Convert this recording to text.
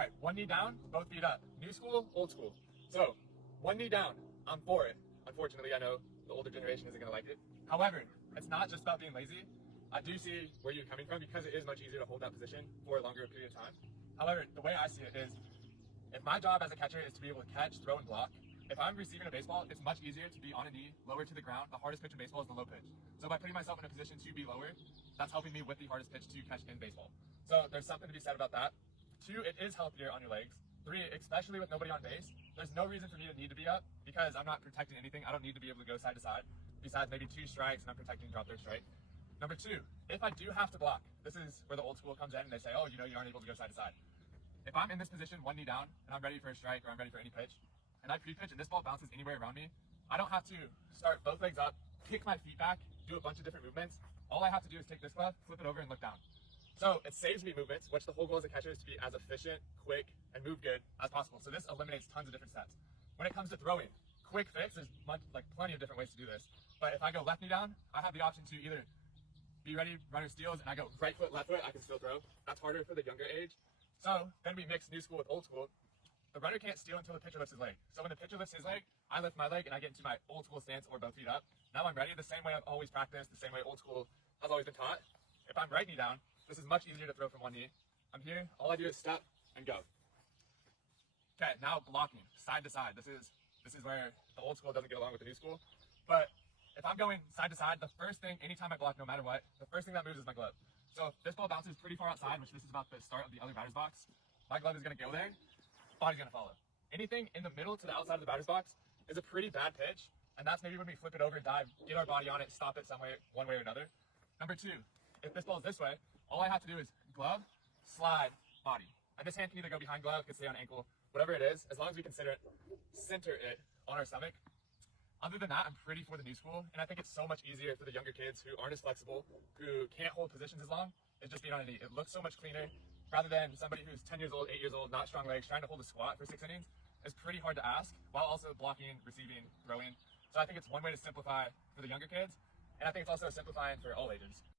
All right, one knee down, both feet up. New school, old school. So, one knee down, I'm for it. Unfortunately, I know the older generation isn't gonna like it. However, it's not just about being lazy. I do see where you're coming from because it is much easier to hold that position for a longer period of time. However, the way I see it is, if my job as a catcher is to be able to catch, throw, and block, if I'm receiving a baseball, it's much easier to be on a knee, lower to the ground. The hardest pitch in baseball is the low pitch. So by putting myself in a position to be lower, that's helping me with the hardest pitch to catch in baseball. So there's something to be said about that. 2, it is healthier on your legs. 3, especially with nobody on base, there's no reason for me to need to be up because I'm not protecting anything. I don't need to be able to go side to side. Besides maybe 2 strikes and I'm protecting drop third strike. Number 2, if I do have to block, this is where the old school comes in and they say, oh, you aren't able to go side to side. If I'm in this position, one knee down, and I'm ready for a strike or I'm ready for any pitch, and I pre-pitch and this ball bounces anywhere around me, I don't have to start both legs up, kick my feet back, do a bunch of different movements. All I have to do is take this glove, flip it over, and look down. So it saves me movements, which the whole goal as a catcher is to be as efficient, quick, and move good as possible. So this eliminates tons of different steps. When it comes to throwing, quick fix, there's plenty of different ways to do this. But if I go left knee down, I have the option to either be ready, runner steals, and I go right foot, left foot, I can still throw. That's harder for the younger age. So then we mix new school with old school. The runner can't steal until the pitcher lifts his leg. So when the pitcher lifts his leg, I lift my leg and I get into my old school stance or both feet up. Now I'm ready the same way I've always practiced, the same way old school has always been taught. If I'm right knee down, this is much easier to throw from one knee. I'm here, all I do is step and go. Okay, now blocking, side to side. This is where the old school doesn't get along with the new school. But if I'm going side to side, the first thing, anytime I block, no matter what, the first thing that moves is my glove. So if this ball bounces pretty far outside, which this is about the start of the other batter's box, my glove is gonna go there, body's gonna follow. Anything in the middle to the outside of the batter's box is a pretty bad pitch, and that's maybe when we flip it over, dive, get our body on it, stop it some way, one way or another. Number 2, if this ball is this way, all I have to do is glove, slide, body. And this hand can either go behind glove, can stay on ankle, whatever it is, as long as we center it on our stomach. Other than that, I'm pretty for the new school, and I think it's so much easier for the younger kids who aren't as flexible, who can't hold positions as long, is just being on a knee. It looks so much cleaner, rather than somebody who's 10 years old, 8 years old, not strong legs, trying to hold a squat for 6 innings. It's pretty hard to ask, while also blocking, receiving, throwing. So I think it's one way to simplify for the younger kids, and I think it's also simplifying for all ages.